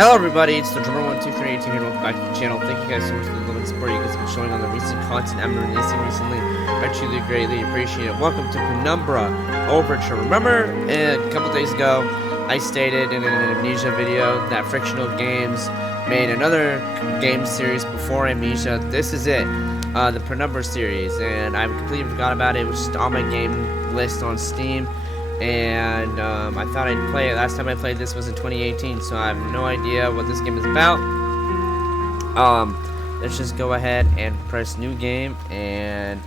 Hello everybody, it's the drummer 12382 here, and welcome back to the channel. Thank you guys so much for the love and support you guys have been showing on the recent content I've been releasing recently. I truly greatly appreciate it. Welcome to Penumbra Overture. Remember a couple days ago I stated in an Amnesia video that Frictional Games made another game series before Amnesia. This is it, the Penumbra series, and I completely forgot about it. It was just on my game list on Steam. And I thought I'd play it. Last time I played this was in 2018, so I have no idea what this game is about. Let's just go ahead and press new game, and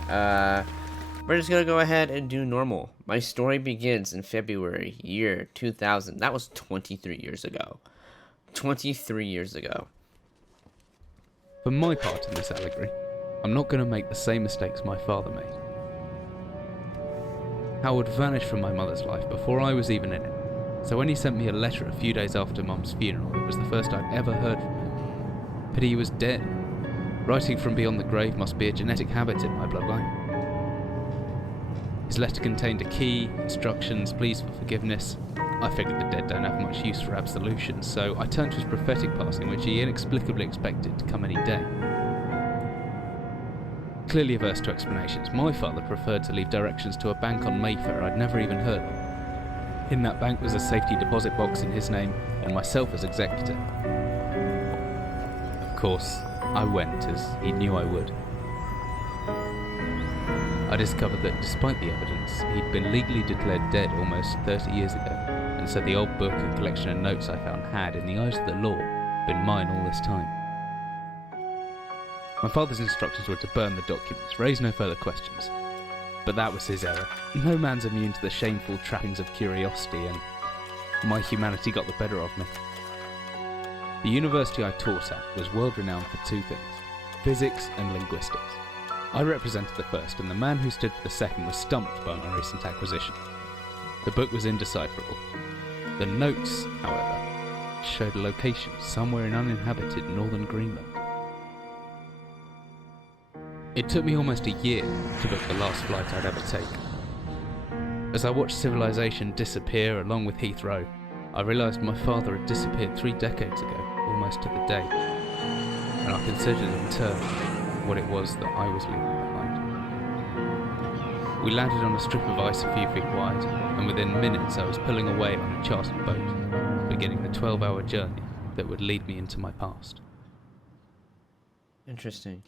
we're just gonna go ahead and do normal. My story begins in February, year 2000. That was 23 years ago. 23 years ago. For my part in this allegory, I'm not going to make the same mistakes my father made. Howard vanished from my mother's life before I was even in it, so when he sent me a letter a few days after Mum's funeral, it was the first I'd ever heard from him. Pity he was dead. Writing from beyond the grave must be a genetic habit in my bloodline. His letter contained a key, instructions, pleas for forgiveness. I figured the dead don't have much use for absolution, so I turned to his prophetic passing, which he inexplicably expected to come any day. Clearly averse to explanations, my father preferred to leave directions to a bank on Mayfair I'd never even heard of. In that bank was a safety deposit box in his name, and myself as executor. Of course, I went, as he knew I would. I discovered that despite the evidence, he'd been legally declared dead almost 30 years ago, and so the old book and collection of notes I found had, in the eyes of the law, been mine all this time. My father's instructions were to burn the documents, raise no further questions. But that was his error. No man's immune to the shameful trappings of curiosity, and my humanity got the better of me. The university I taught at was world-renowned for two things: physics and linguistics. I represented the first, and the man who stood for the second was stumped by my recent acquisition. The book was indecipherable. The notes, however, showed a location somewhere in uninhabited northern Greenland. It took me almost a year to book the last flight I'd ever take. As I watched civilization disappear along with Heathrow, I realised my father had disappeared 3 decades ago, almost to the day, and I considered in turn what it was that I was leaving behind. We landed on a strip of ice a few feet wide, and within minutes I was pulling away on a chartered boat, beginning the 12-hour journey that would lead me into my past. Interesting.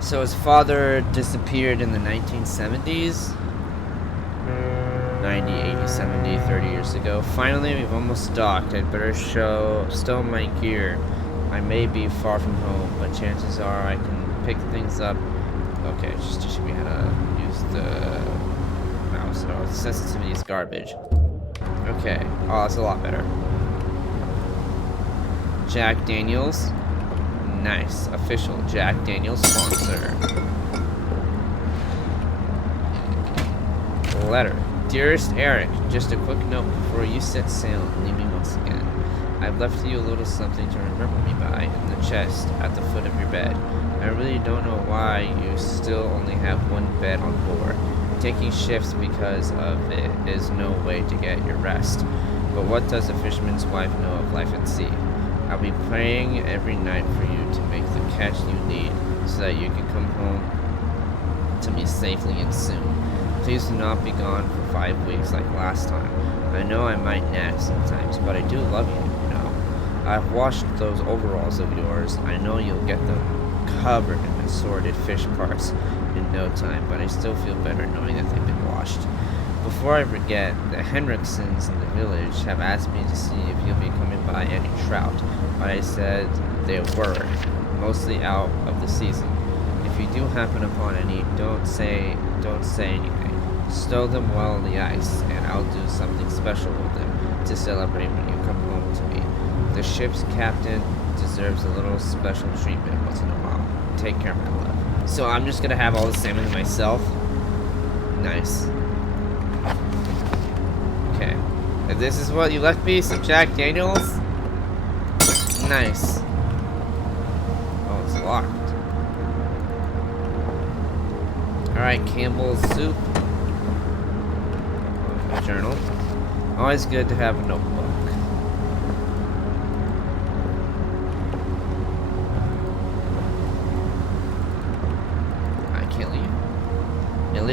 So his father disappeared in the 1970s? 90, 80, 70, 30 years ago. Finally, we've almost docked. I'd better stow my gear. I may be far from home, but chances are I can pick things up. Okay, just teaching me how to use the mouse. Oh, the sensitivity is garbage. Okay. Oh, that's a lot better. Jack Daniels. Nice. Official Jack Daniels sponsor. Letter. Dearest Eric, just a quick note before you set sail and leave me once again. I've left you a little something to remember me by in the chest at the foot of your bed. I really don't know why you still only have one bed on board. Taking shifts because of it is no way to get your rest. But what does a fisherman's wife know of life at sea? I'll be praying every night for you to make the catch you need so that you can come home to me safely and soon. Please do not be gone for 5 weeks like last time. I know I might nag sometimes, but I do love you, you know. I've washed those overalls of yours. I know you'll get them covered in assorted fish parts in no time, but I still feel better knowing that they've been washed. Before I forget, the Henriksons in the village have asked me to see if you'll be coming by any trout, but I said they were, mostly out of the season. If you do happen upon any, don't say anything. Stow them well on the ice, and I'll do something special with them to celebrate when you come home to me. The ship's captain deserves a little special treatment once in a while. Take care, my love. So I'm just gonna have all the salmon to myself. Nice. Okay. And this is what you left me? Some Jack Daniels? Nice. Oh, it's locked. Alright, Campbell's soup. Journal. Always good to have a notebook.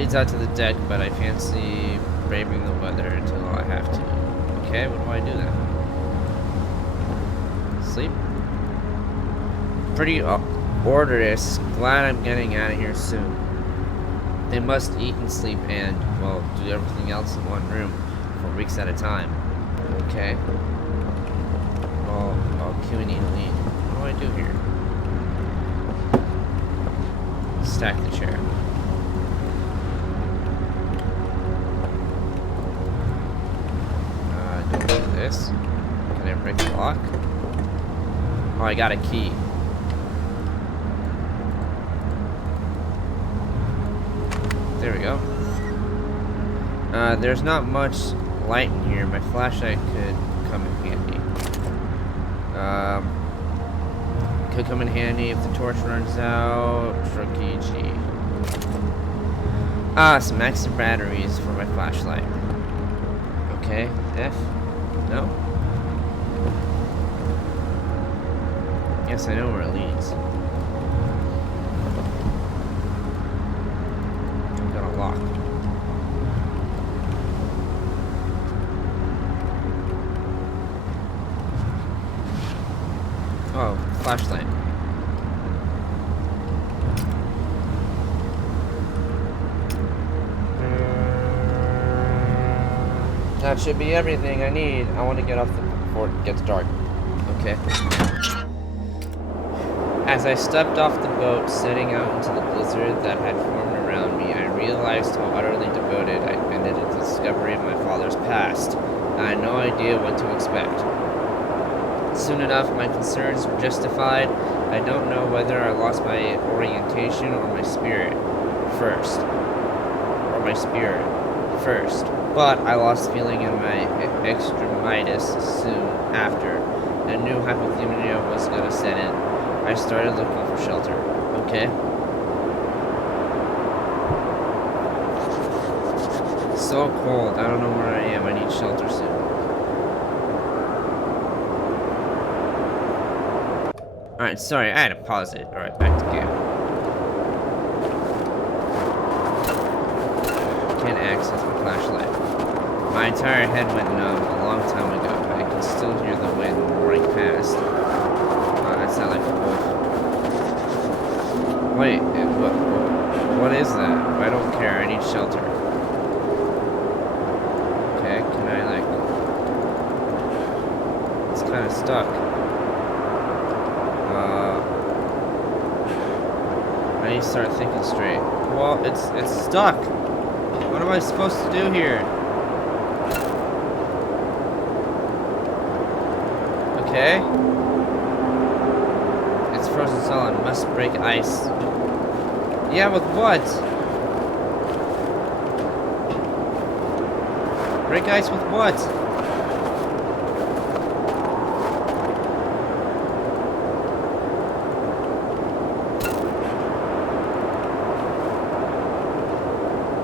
leads out to the deck, but I fancy braving the weather until I have to. Okay, what do I do then? Sleep? Pretty orderous. Glad I'm getting out of here soon. They must eat and sleep and, well, do everything else in one room for weeks at a time. Okay. Well, I'll cue and eat and lead. What do I do here? Stack the chair. Don't do this. Can I break the lock? Oh, I got a key. There we go. There's not much light in here. My flashlight could come in handy. Could come in handy if the torch runs out. Rookie G. Ah, some extra batteries for my flashlight. Okay, F? No? Yes, I know where it leads. I've got a lock. Oh, flashlight. That should be everything I need. I want to get off before it gets dark. Okay. As I stepped off the boat, setting out into the blizzard that had formed around me, I realized how utterly devoted I'd been to the discovery of my father's past. I had no idea what to expect. Soon enough, my concerns were justified. I don't know whether I lost my orientation or my spirit first. But I lost feeling in my extremitis soon after. I knew hypothermia was gonna set in. I started looking for shelter. Okay. So cold. I don't know where I am. I need shelter soon. Alright, sorry. I had to pause it. Alright, back to game. Can't access my flashlight. My entire head went numb a long time ago. I can still hear the wind roaring past. That sounds like a wolf. Wait, what is that? I don't care. I need shelter. Okay, can I like? It's kind of stuck. I need to start thinking straight. Well, it's stuck. What am I supposed to do here? Okay. It's frozen solid. Must break ice. Yeah, with what? Break ice with what?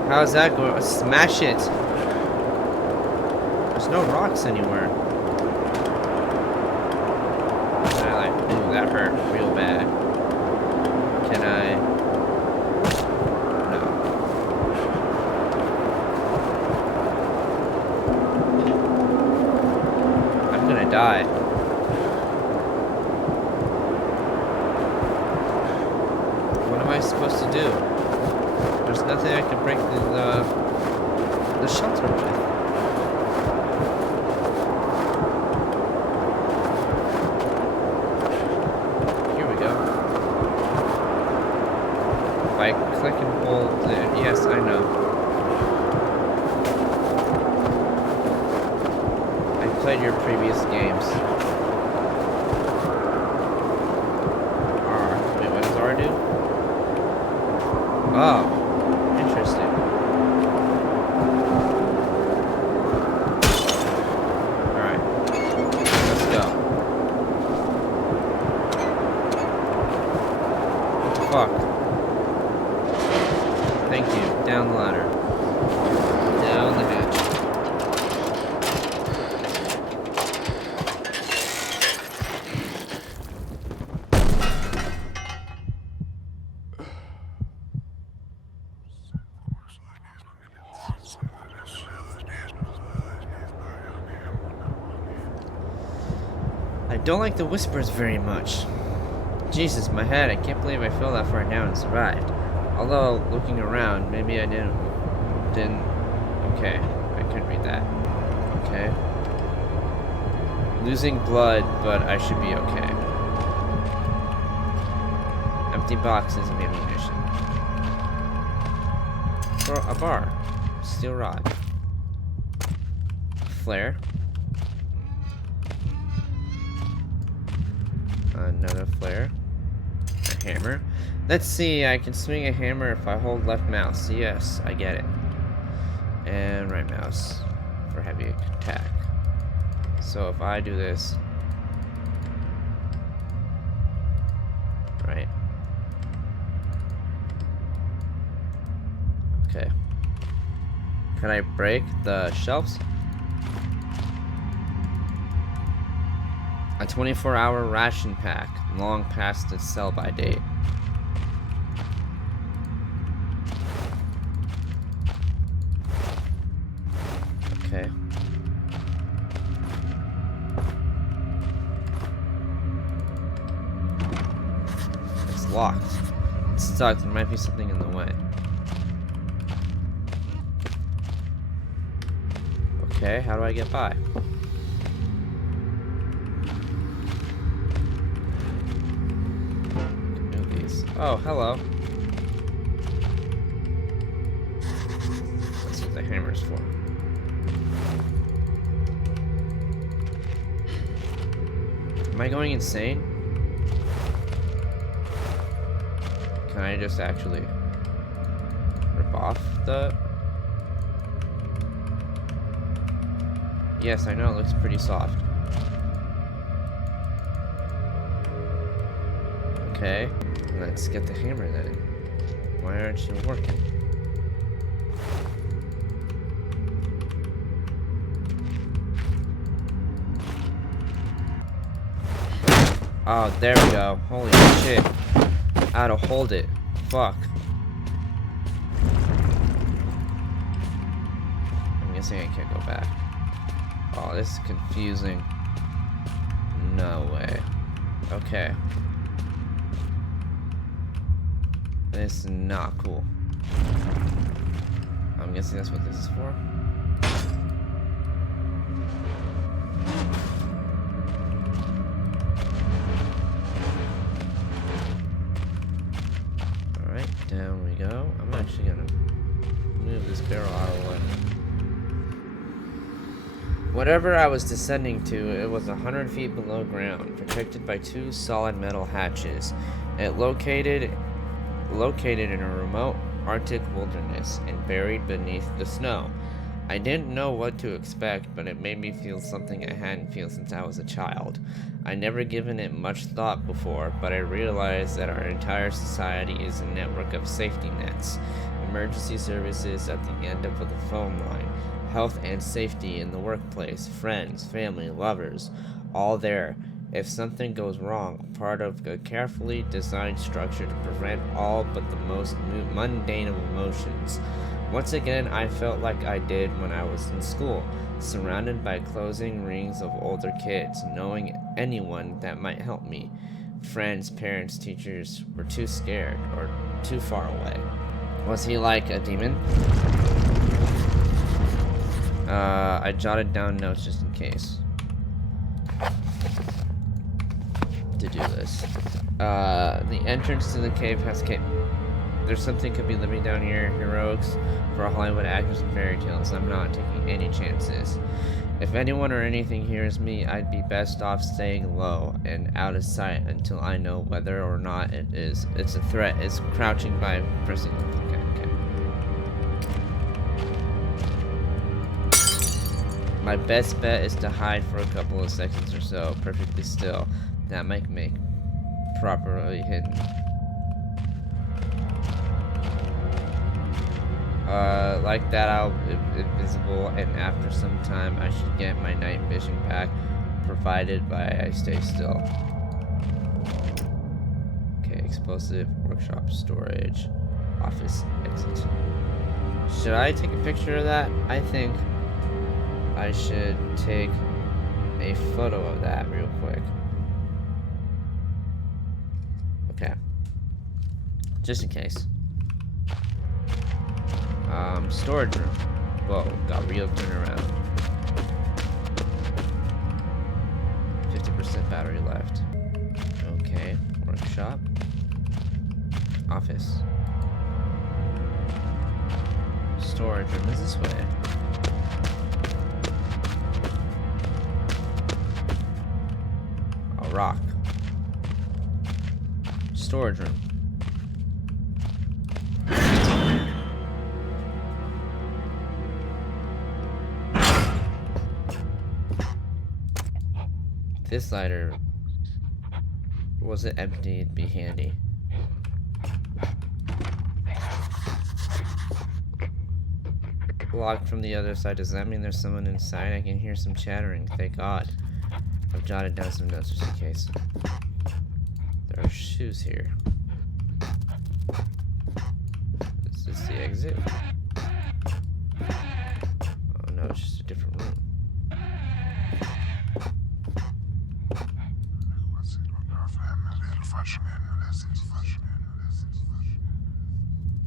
How's that going? Smash it! There's no rocks anywhere. Can I like, ooh, that hurt real bad. Can I? No. I'm gonna die. What am I supposed to do? There's nothing I can break the shelter with. Here we go. If I click and hold it, yes, I know. I played your previous games. R. Wait, what does R do? Oh. Interesting. Alright. Let's go. What the fuck? Thank you. Down the ladder. Down the hatch. I don't like the whispers very much. Jesus, my head, I can't believe I fell that far down and survived. Although, looking around, maybe I didn't... Okay, I couldn't read that. Okay. Losing blood, but I should be okay. Empty boxes of ammunition. For a bar. Steel rod. Flare. Another flare. A hammer. Let's see, I can swing a hammer if I hold left mouse. Yes, I get it. And right mouse for heavy attack. So if I do this, right. Okay. Can I break the shelves? A 24-hour ration pack, long past its sell-by date. Okay. It's locked. It's stuck. There might be something in the way. Okay, how do I get by? Oh, hello. That's what the hammer's for. Am I going insane? Can I just actually rip off the... Yes, I know it looks pretty soft. Okay. Let's get the hammer then. Why aren't you working? Oh, there we go. Holy shit. I had to hold it. Fuck. I'm guessing I can't go back. Oh, this is confusing. No way. Okay. This is not cool. I'm guessing that's what this is for. Alright, down we go. I'm actually gonna move this barrel out of the way. Whatever I was descending to, it was 100 feet below ground, protected by 2 solid metal hatches. It located in a remote Arctic wilderness and buried beneath the snow. I didn't know what to expect, but it made me feel something I hadn't felt since I was a child. I'd never given it much thought before, but I realized that our entire society is a network of safety nets, emergency services at the end of the phone line, health and safety in the workplace, friends, family, lovers, all there. If something goes wrong, part of a carefully designed structure to prevent all but the most mundane of emotions. Once again, I felt like I did when I was in school, surrounded by closing rings of older kids, knowing anyone that might help me. Friends, parents, teachers were too scared or too far away. Was he like a demon? I jotted down notes just in case. To do this. The entrance to the cave has there's something could be living down here. Heroics for Hollywood actors and fairy tales. I'm not taking any chances. If anyone or anything hears me, I'd be best off staying low and out of sight until I know whether or not it's a threat. It's crouching by pressing. Okay. My best bet is to hide for a couple of seconds or so, perfectly still. That might make properly hidden. Like that, I'll be invisible, and after some time, I should get my night vision back, provided by I stay still. Okay, explosive, workshop, storage, office, exit. Should I take a picture of that? I think I should take a photo of that real quick. Just in case. Storage room. Whoa, got real turnaround. 50% battery left. Okay, workshop. Office. Storage room is this way. A rock. Storage room. This lighter, was it empty? It'd be handy. Locked from the other side. Does that mean there's someone inside? I can hear some chattering. Thank God. I've jotted down some notes just in case. There are shoes here. Is this the exit? Oh no, it's just a different room.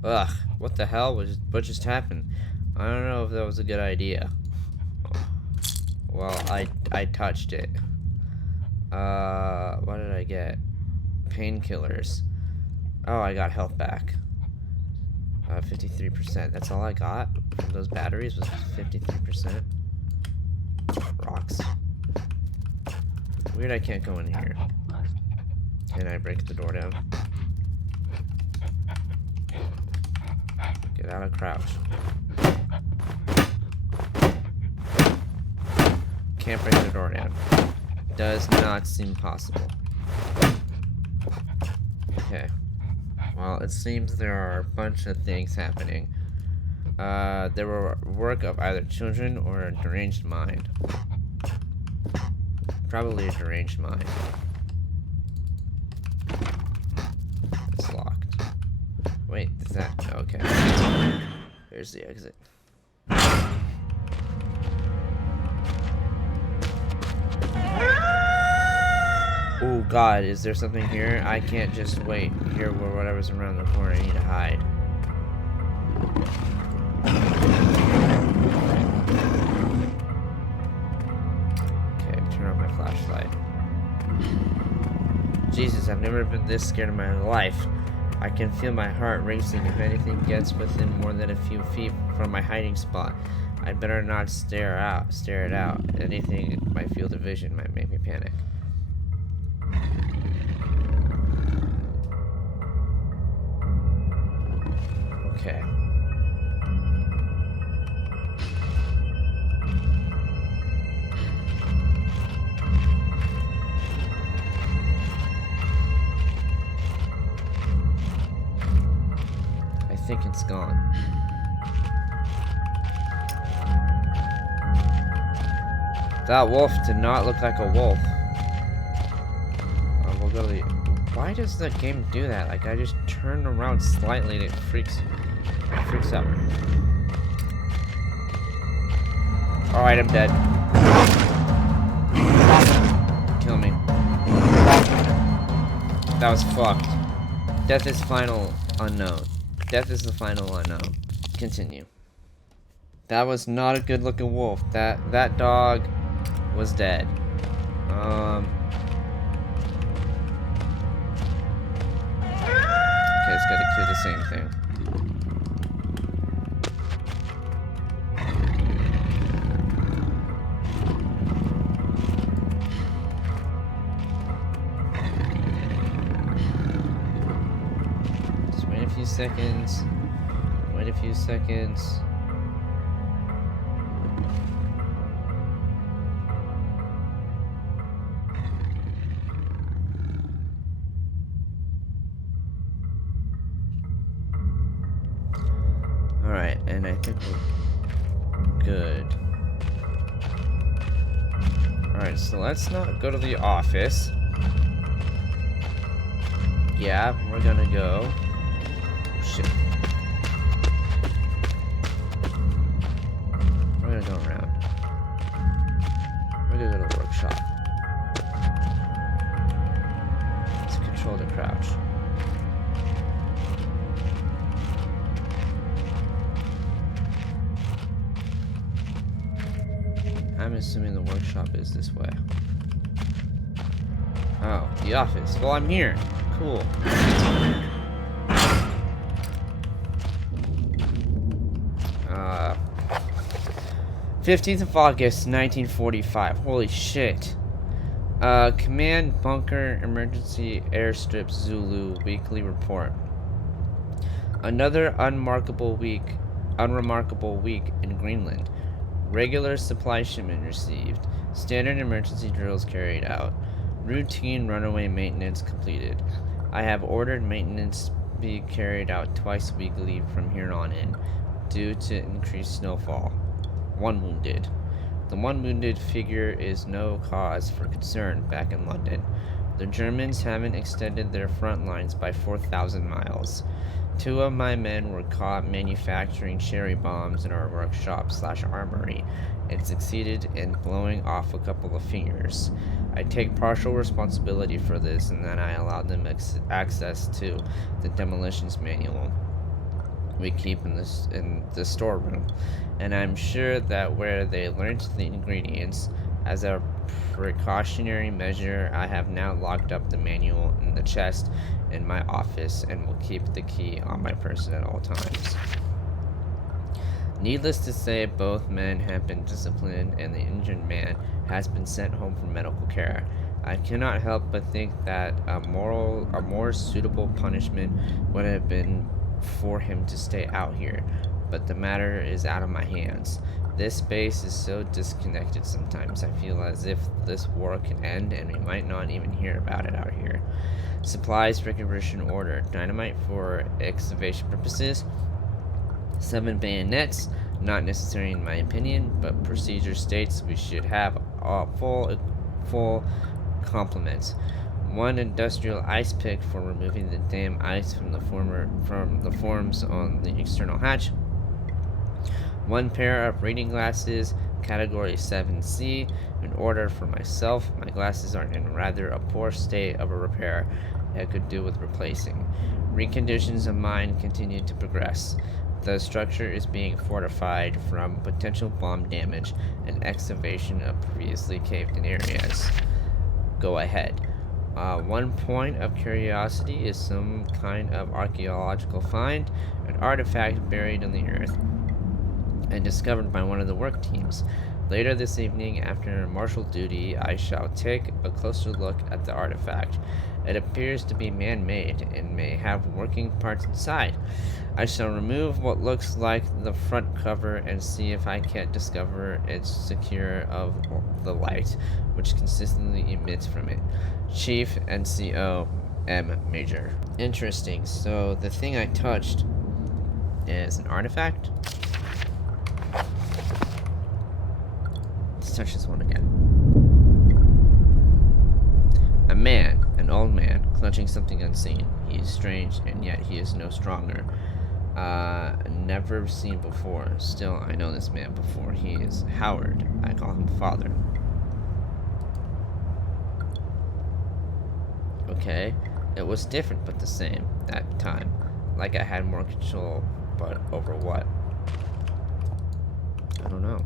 Ugh, what the hell what just happened? I don't know if that was a good idea. Well, I touched it. What did I get? Painkillers. Oh, I got health back. 53%. That's all I got from those batteries was 53%. Rocks. Weird I can't go in here. Can I break the door down? Get out of crouch. Can't break the door down. Does not seem possible. Okay. Well, it seems there are a bunch of things happening. There were work of either children or a deranged mind. Probably a deranged mind. It's locked. Wait, is that... Okay. Here's the exit. Oh God, is there something here? I can't just wait here where whatever's around the corner. I need to hide. Okay, turn on my flashlight. Jesus, I've never been this scared in my life. I can feel my heart racing. If anything gets within more than a few feet from my hiding spot, I'd better not stare it out. Anything in my field of vision might make me panic. Okay. I think it's gone. That wolf did not look like a wolf. We'll go to the... Why does the game do that? Like, I just turn around slightly and it freaks out. Alright, I'm dead. Kill me. That was fucked. Death is final unknown. Death is the final unknown. Continue. That was not a good looking wolf. That dog was dead. Okay, it's gotta do the same thing. Just wait a few seconds. Wait a few seconds. Alright, and I think we're good. Alright, so let's not go to the office. Yeah, we're gonna go. Oh, shit. We're gonna go around. We're gonna go to the workshop. Let's control the crouch. assuming the workshop is this way. Oh, the office. Well, I'm here. Cool. 15th of August, 1945. Holy shit. Command Bunker Emergency Airstrip Zulu Weekly Report. Another unremarkable week in Greenland. Regular supply shipment received. Standard emergency drills carried out. Routine runaway maintenance completed. I have ordered maintenance be carried out twice weekly from here on in, due to increased snowfall. 1 wounded. The 1 wounded figure is no cause for concern back in London. The Germans haven't extended their front lines by 4,000 miles. 2 of my men were caught manufacturing cherry bombs in our workshop/armory and succeeded in blowing off a couple of fingers. I take partial responsibility for this, and then I allowed them access to the demolitions manual we keep in the storeroom, and I'm sure that where they learned the ingredients, as a precautionary measure, I have now locked up the manual in the chest in my office and will keep the key on my person at all times. Needless to say, both men have been disciplined and the injured man has been sent home for medical care. I cannot help but think that a more suitable punishment would have been for him to stay out here, but the matter is out of my hands. This base is so disconnected sometimes. I feel as if this war can end and we might not even hear about it out here. Supplies requisition order. Dynamite for excavation purposes. 7 bayonets. Not necessary in my opinion, but procedure states we should have a full complement. 1 industrial ice pick for removing the damn ice from the forms on the external hatch. 1 pair of reading glasses, category 7C, in order for myself. My glasses are in rather a poor state of a repair. I could do with replacing. Reconditions of mine continue to progress. The structure is being fortified from potential bomb damage and excavation of previously caved-in areas. Go ahead. 1 point of curiosity is some kind of archaeological find, an artifact buried in the earth and discovered by one of the work teams. Later this evening, after martial duty, I shall take a closer look at the artifact. It appears to be man-made and may have working parts inside. I shall remove what looks like the front cover and see if I can't discover its secure of the light, which consistently emits from it. Chief NCO M. Major. Interesting. So the thing I touched is an artifact. Let's touch this one again. A man, an old man, clutching something unseen. He is strange, and yet he is no stronger. Never seen before. Still, I know this man before. He is Howard. I call him Father. Okay, it was different but the same that time. Like I had more control, but over what? I don't know.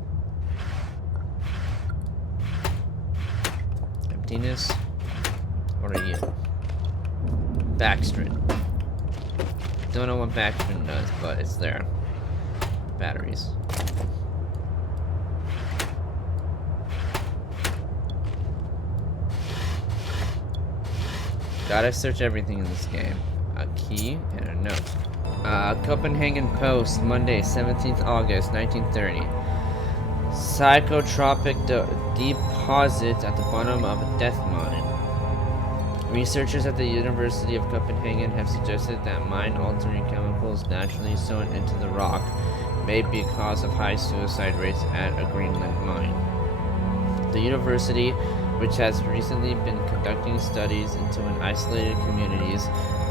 Emptiness? What are you? Backstreet. Don't know what backstreet does, but it's there. Batteries. Gotta search everything in this game. A key and a note. Copenhagen Post, Monday, 17th August, 1930. Psychotropic deposit at the bottom of a death mine. Researchers at the University of Copenhagen have suggested that mind-altering chemicals naturally sown into the rock may be a cause of high suicide rates at a Greenland mine. The university, which has recently been conducting studies into isolated communities,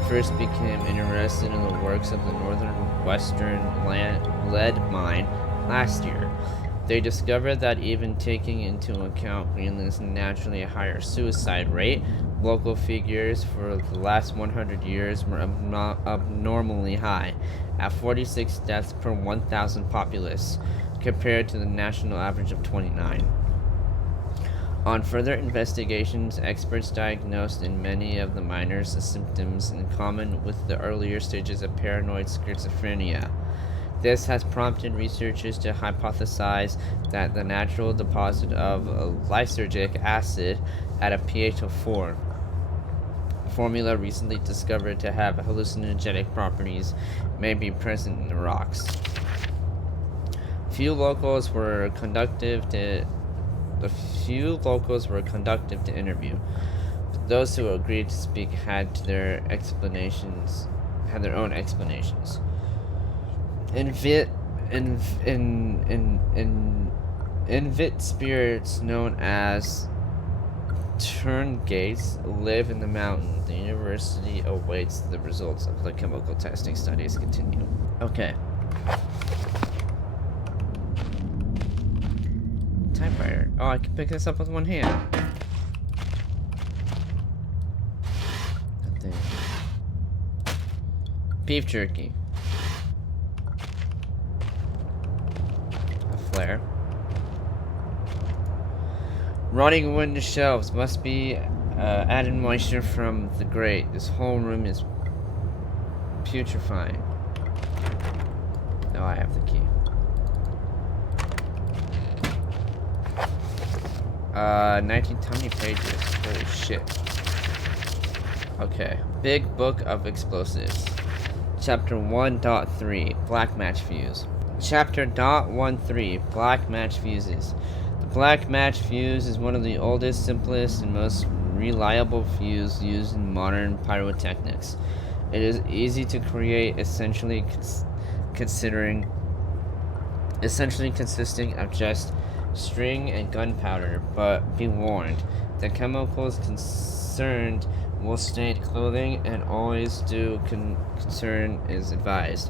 first became interested in the works of the northwestern lead mine last year. They discovered that even taking into account Greenland's naturally higher suicide rate, local figures for the last 100 years were abnormally high, at 46 deaths per 1,000 populace, compared to the national average of 29. On further investigations, experts diagnosed in many of the minors symptoms in common with the earlier stages of paranoid schizophrenia. This has prompted researchers to hypothesize that the natural deposit of lysergic acid at a pH of 4, formula recently discovered to have hallucinogenic properties, may be present in the rocks. Few locals were conductive to interview. But those who agreed to speak had their own explanations. Invit spirits known as Turngates live in the mountain. The university awaits the results of the chemical testing studies continue. Okay. Typewriter. Oh, I can pick this up with one hand. That thing. Beef jerky. A flare. Rotting wooden shelves must be added moisture from the grate. This whole room is putrefying. Oh, I have the key. 19 tiny pages. Holy shit. Okay. Big Book of Explosives. Chapter 1.3 Black Match Fuse. Chapter .13 Black Match Fuses. The black match fuse is one of the oldest, simplest, and most reliable fuses used in modern pyrotechnics. It is easy to create, essentially consisting of just string and gunpowder, but be warned, the chemicals concerned will stain clothing, and always due concern is advised.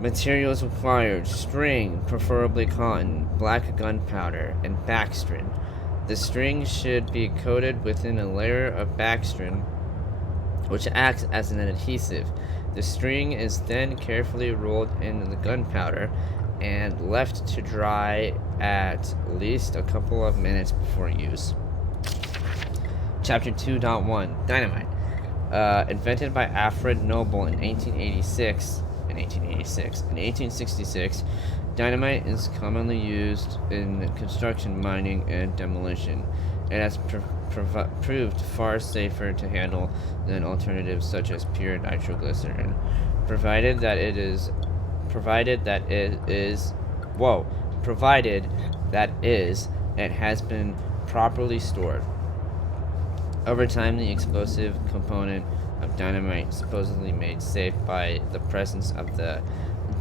Materials required: string, preferably cotton, black gunpowder, and backstrin. The string should be coated within a layer of backstrin, which acts as an adhesive. The string is then carefully rolled in the gunpowder and left to dry at least a couple of minutes before use. Chapter 2.1 Dynamite. Invented by Alfred Noble in 1866, dynamite is commonly used in construction, mining, and demolition. It has proved far safer to handle than alternatives such as pure nitroglycerin, provided that it has been properly stored. Over time, the explosive component of dynamite, supposedly made safe by the presence of the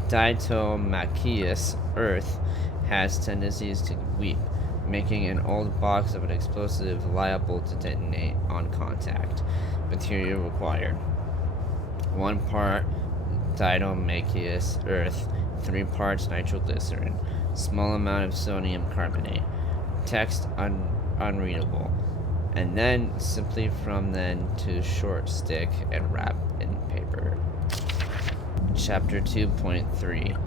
diatomaceous earth, has tendencies to weep, making an old box of an explosive liable to detonate on contact. Material required: 1 part diatomaceous earth, 3 parts nitroglycerin, small amount of sodium carbonate. Text unreadable. And then simply from then to short stick and wrap in paper. Chapter 2.3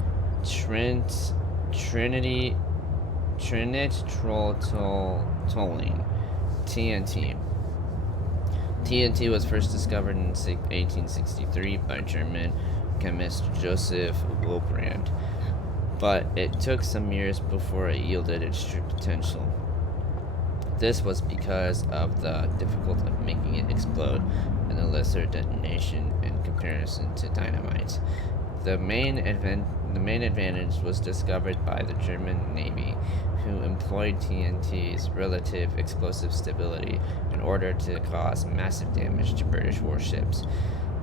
Trinitrotoluene TNT. TNT was first discovered in 1863 by German chemist Joseph Wilbrand, but it took some years before it yielded its true potential. This was because of the difficulty of making it explode and the lesser detonation in comparison to dynamite. The main advantage was discovered by the German Navy, who employed TNT's relative explosive stability in order to cause massive damage to British warships.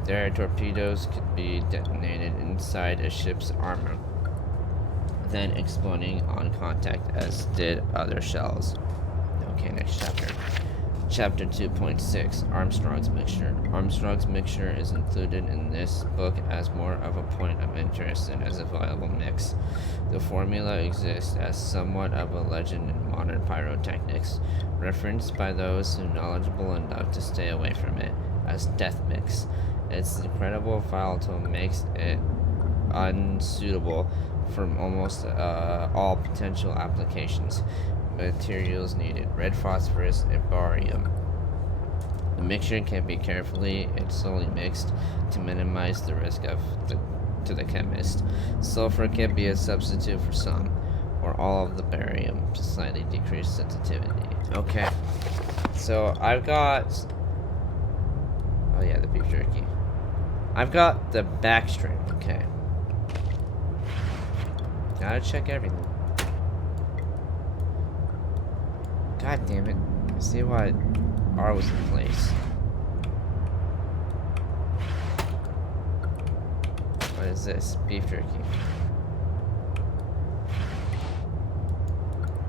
Their torpedoes could be detonated inside a ship's armor, then exploding on contact, as did other shells. Okay, next chapter. Chapter 2.6 Armstrong's Mixture. Armstrong's Mixture is included in this book as more of a point of interest than as a viable mix. The formula exists as somewhat of a legend in modern pyrotechnics, referenced by those who are knowledgeable enough to stay away from it as death mix. Its incredible volatile makes it unsuitable for almost all potential applications. materials needed: red phosphorus and barium. The mixture can be carefully and slowly mixed to minimize the risk to the chemist. Sulfur can be a substitute for some or all of the barium to slightly decrease sensitivity. Okay, so I've got, oh yeah, the beef jerky. I've got the backstring. Okay, gotta check everything. God damn it! See why R was in place. What is this? Beef jerky.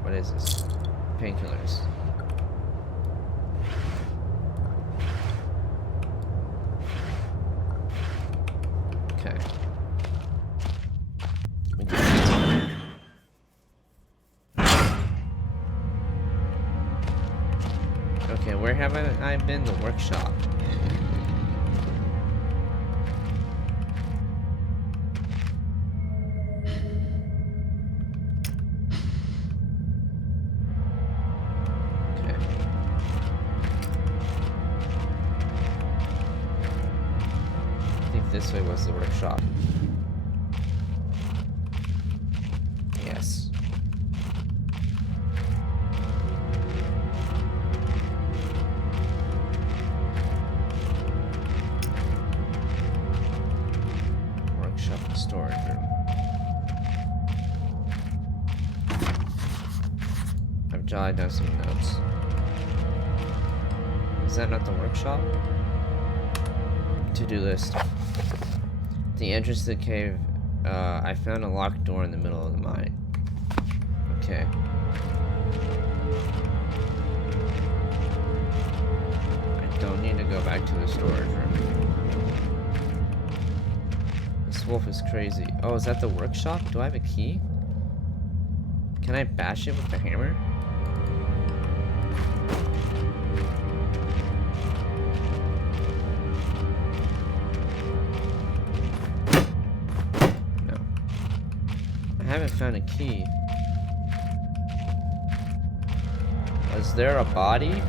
What is this? Painkillers. Okay. Okay, where have I been? The workshop. Okay. I think this way was the workshop. Yes. Storage room. I've jotted down some notes. Is that not the workshop? To-do list. The entrance to the cave. I found a locked door in the middle of the mine. Okay. I don't need to go back to the storage room. This wolf is crazy. Oh, is that the workshop? Do I have a key? Can I bash it with the hammer? No. I haven't found a key. Was there a body?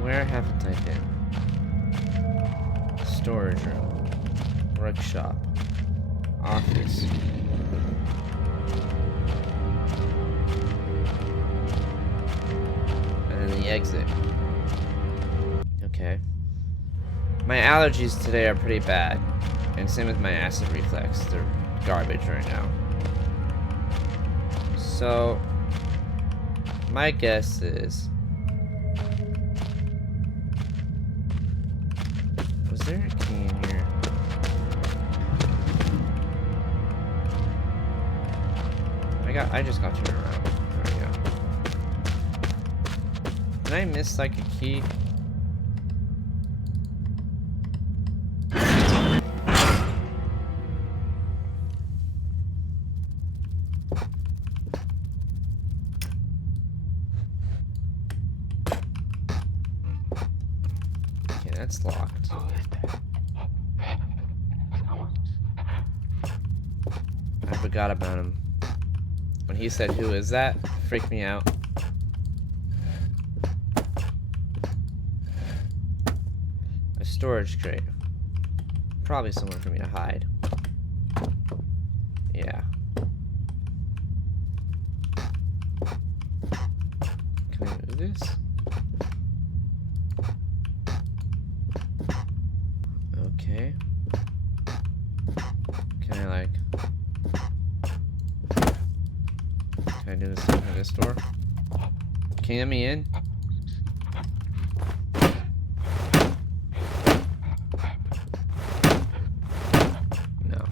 Where haven't I been? Storage room. Workshop. Office. And then the exit. Okay. My allergies today are pretty bad. And same with my acid reflux. They're garbage right now. So, my guess is... Was there a key in here? I just got turned around. There we go. Did I miss like a key? Okay, that's locked. I forgot about him. When he said, "Who is that?" freaked me out. A storage crate. Probably somewhere for me to hide. Yeah. Can I move this? Okay. Can I like... Can I do this thing for this door? Can you let me in? No.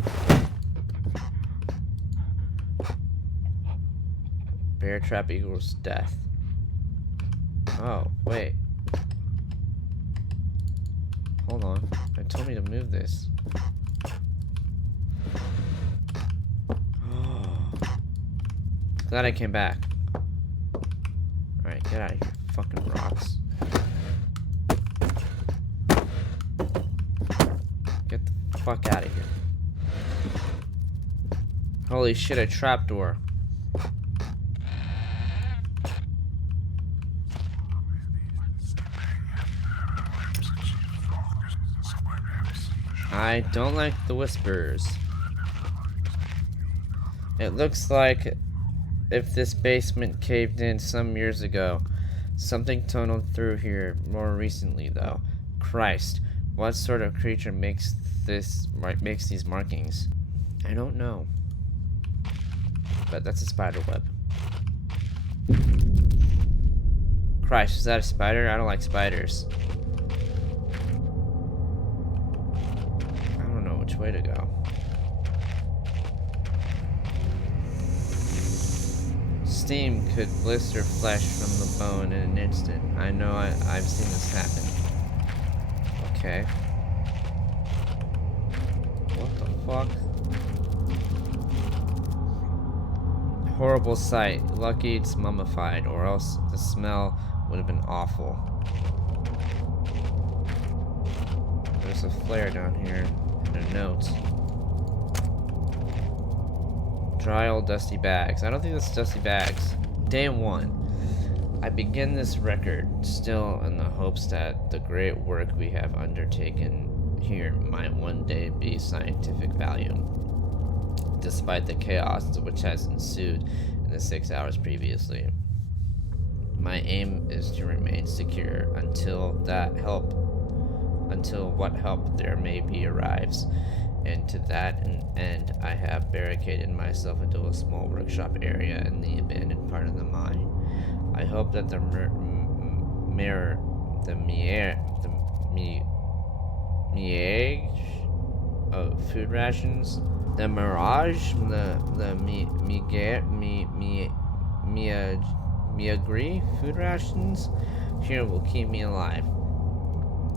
Bear trap equals death. Oh, wait. Hold on. It told me to move this. Glad I came back. Alright, get out of here, fucking rocks. Get the fuck out of here. Holy shit, a trapdoor. I don't like the whispers. It looks like if this basement caved in some years ago. Something tunneled through here more recently, though. Christ, what sort of creature makes these markings? I don't know. But that's a spider web. Christ, is that a spider? I don't like spiders. I don't know which way to go. Steam could blister flesh from the bone in an instant. I know I've seen this happen. Okay. What the fuck? Horrible sight. Lucky it's mummified, or else the smell would have been awful. There's a flare down here and a note. Dry old dusty bags. I don't think that's dusty bags. Day 1. I begin this record still in the hopes that the great work we have undertaken here might one day be scientific value, despite the chaos which has ensued in the 6 hours previously. My aim is to remain secure until what help there may be arrives. And to that end, I have barricaded myself into a small workshop area in the abandoned part of the mine. I hope that the mirage of food rations, the mirage, Miagri food rations here will keep me alive,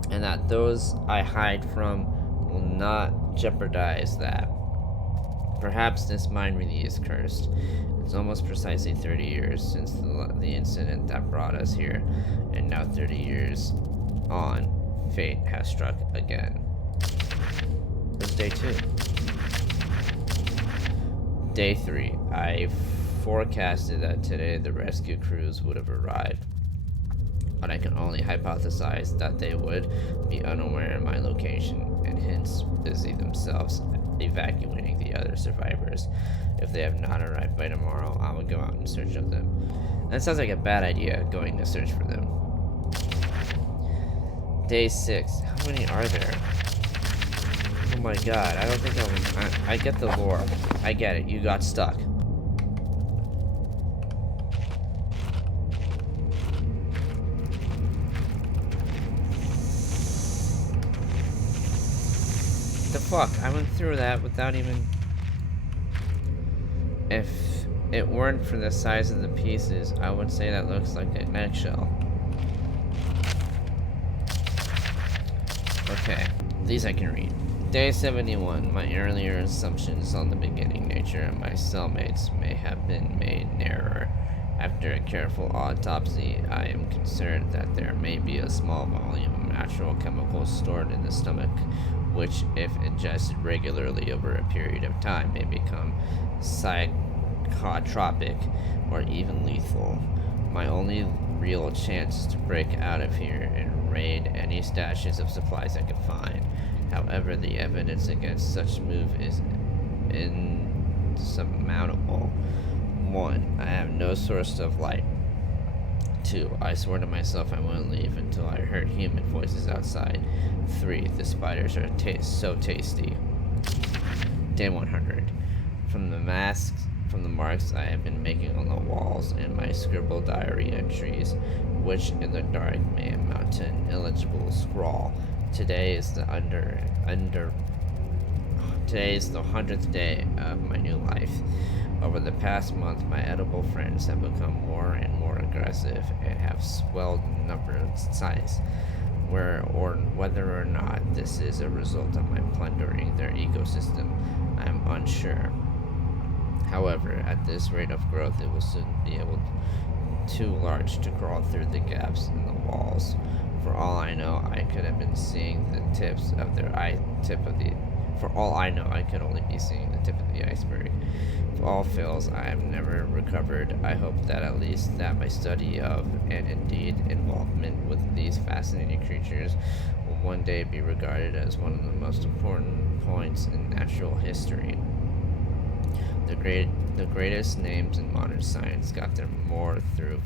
and that those I hide from will not jeopardize that. Perhaps this mine really is cursed. It's almost precisely 30 years since the incident that brought us here, and now 30 years on, fate has struck again. It's day 2. Day 3. I forecasted that today the rescue crews would have arrived, but I can only hypothesize that they would be unaware of my location and hence busy themselves evacuating the other survivors. If they have not arrived by tomorrow, I will go out in search of them. That sounds like a bad idea, going to search for them. Day 6. How many are there? Oh my god, I don't think I get the lore. I get it, you got stuck. The fuck? I went through that without even... If it weren't for the size of the pieces, I would say that looks like an eggshell. Okay, these I can read. Day 71. My earlier assumptions on the beginning nature of my cellmates may have been made narrower. After a careful autopsy, I am concerned that there may be a small volume of natural chemicals stored in the stomach, which, if ingested regularly over a period of time, may become psychotropic or even lethal. My only real chance is to break out of here and raid any stashes of supplies I can find. However, the evidence against such move is insurmountable. 1. I have no source of light. 2. I swore to myself I wouldn't leave until I heard human voices outside. 3. The spiders are so tasty. Day 100. From the marks I have been making on the walls and my scribbled diary entries, which in the dark may amount to an illegible scrawl. Today is the 100th day of my new life. Over the past month, my edible friends have become more and more aggressive and have swelled in number and size. Whether or not this is a result of my plundering their ecosystem, I am unsure. However, at this rate of growth, it will soon be too large to crawl through the gaps in the walls. For all I know, I could have been seeing the tips of their For all I know, I could only be seeing the tip of the iceberg. If all fails, I have never recovered. I hope that at least that my study of, and indeed involvement with these fascinating creatures, will one day be regarded as one of the most important points in natural history. The greatest names in modern science got there more through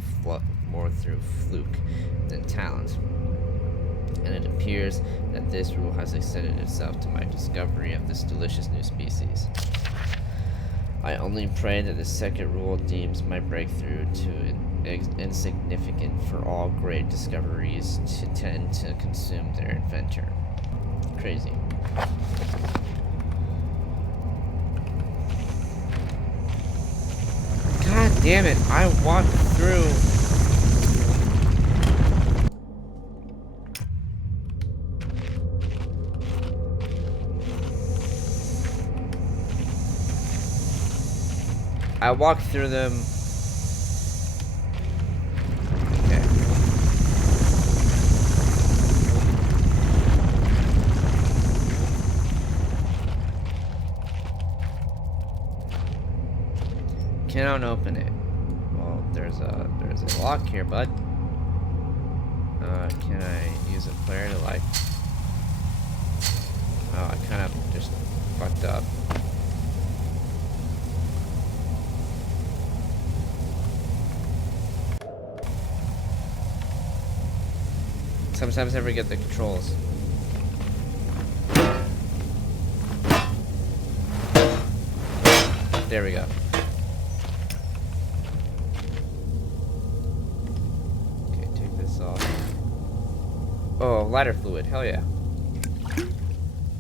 fluke than talent, and it appears that this rule has extended itself to my discovery of this delicious new species. I only pray that the second rule deems my breakthrough too insignificant, for all great discoveries to tend to consume their inventor. Crazy. God damn it, I walked through. I walked through them. Okay. Cannot open it. Well, there's a lock here, bud. Can I use a player to like? Oh, I kind of just fucked up. Sometimes I forget the controls. There we go. Okay, take this off. Oh, lighter fluid. Hell yeah.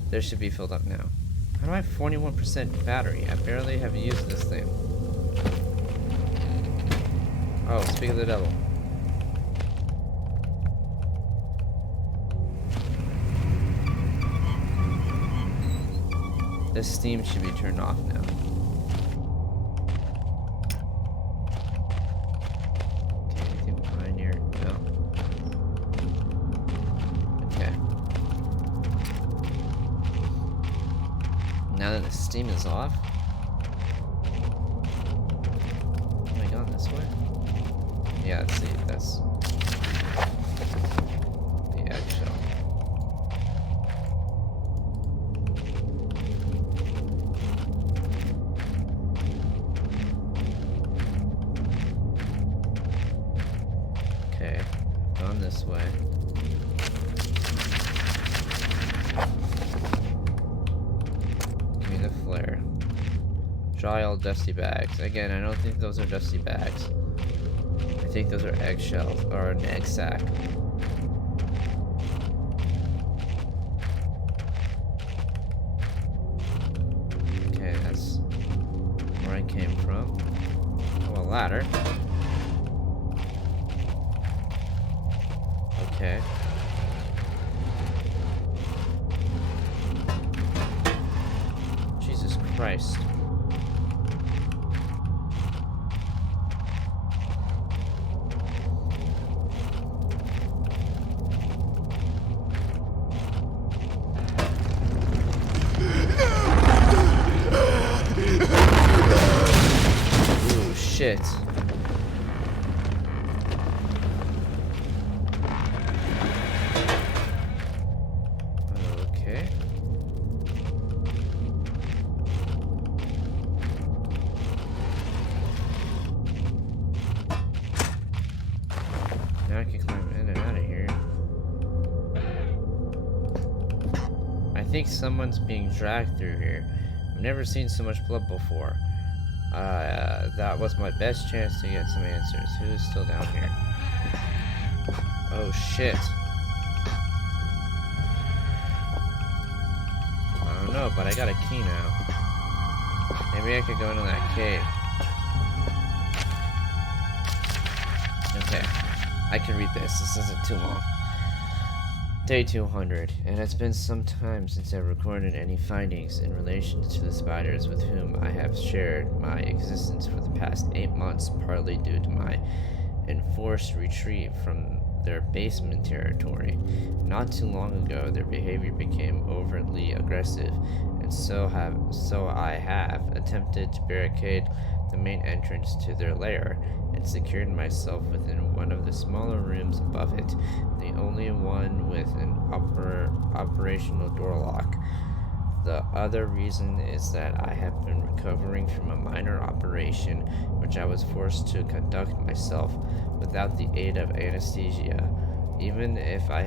This should be filled up now. How do I have 41% battery? I barely have used this thing. Oh, speak of the devil. This steam should be turned off now. Okay, anything behind here? No. Okay. Now that the steam is off. Am I going this way? Yeah, let's see. That's the eggshell. Okay, gone this way. Give me the flare. Dry all dusty bags. Again, I don't think those are dusty bags. I think those are eggshells, or an egg sack. Okay, that's where I came from. Oh, a ladder. Okay. Jesus Christ. Ooh, shit. Okay. Now I can climb in and out of here. I think someone's being dragged through here. I've never seen so much blood before. That was my best chance to get some answers. Who's still down here? Oh shit. I don't know, but I got a key now. Maybe I could go into that cave. Okay, I can read this. This isn't too long. Day 200, and it's been some time since I recorded any findings in relation to the spiders with whom I have shared my existence for the past 8 months, partly due to my enforced retreat from their basement territory. Not too long ago, their behavior became overtly aggressive, and so I have attempted to barricade the main entrance to their lair and secured myself within one of the smaller rooms above it, the only one with an operational door lock. The other reason is that I have been recovering from a minor operation which I was forced to conduct myself without the aid of anesthesia. Even if I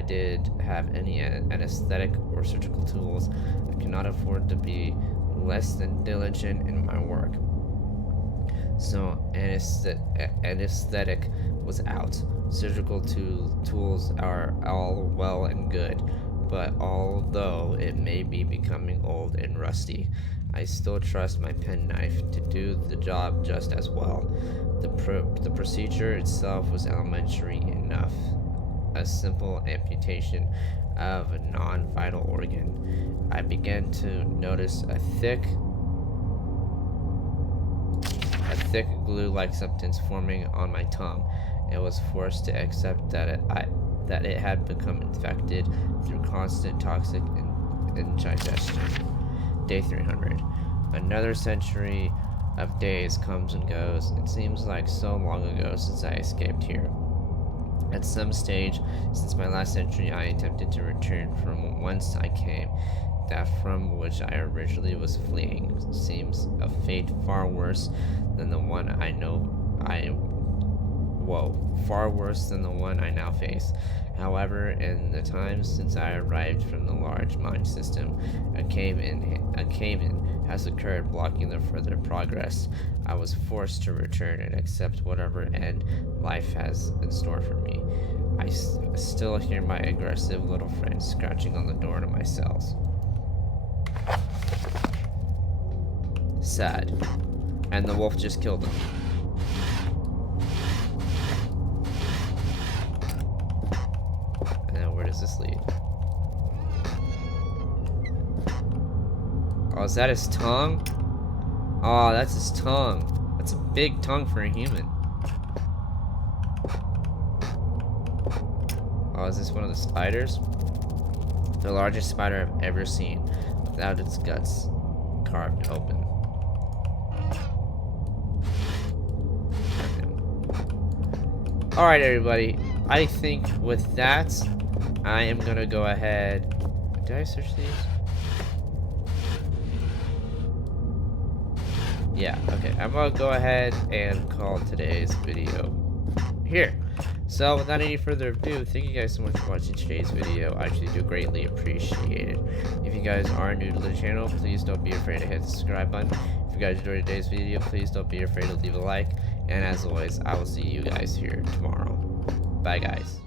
did have any anesthetic or surgical tools, I cannot afford to be less than diligent in my work. So anesthetic was out. Surgical tools are all well and good, but although it may be becoming old and rusty, I still trust my penknife to do the job just as well. The procedure itself was elementary enough. A simple amputation of a non-vital organ. I began to notice a thick glue-like substance forming on my tongue. I was forced to accept that it had become infected through constant toxic indigestion. Day 300. Another century of days comes and goes. It seems like so long ago since I escaped here. At some stage since my last entry, I attempted to return from whence I came. That from which I originally was fleeing seems a fate far worse than the one far worse than the one I now face. However, in the time since I arrived from the large mine system, a cave-in has occurred, blocking the further progress. I was forced to return and accept whatever end life has in store for me. I still hear my aggressive little friend scratching on the door to my cells. Sad. And the wolf just killed him. And now where does this lead? Oh, is that his tongue? Oh, that's his tongue. That's a big tongue for a human. Oh, is this one of the spiders? The largest spider I've ever seen, without its guts carved open. Alright, everybody. I think with that, I am gonna go ahead. Did I search these? Yeah, okay. I'm gonna go ahead and call today's video here. So, without any further ado, thank you guys so much for watching today's video. I actually do greatly appreciate it. If you guys are new to the channel, please don't be afraid to hit the subscribe button. If you guys enjoyed today's video, please don't be afraid to leave a like. And as always, I will see you guys here tomorrow. Bye, guys.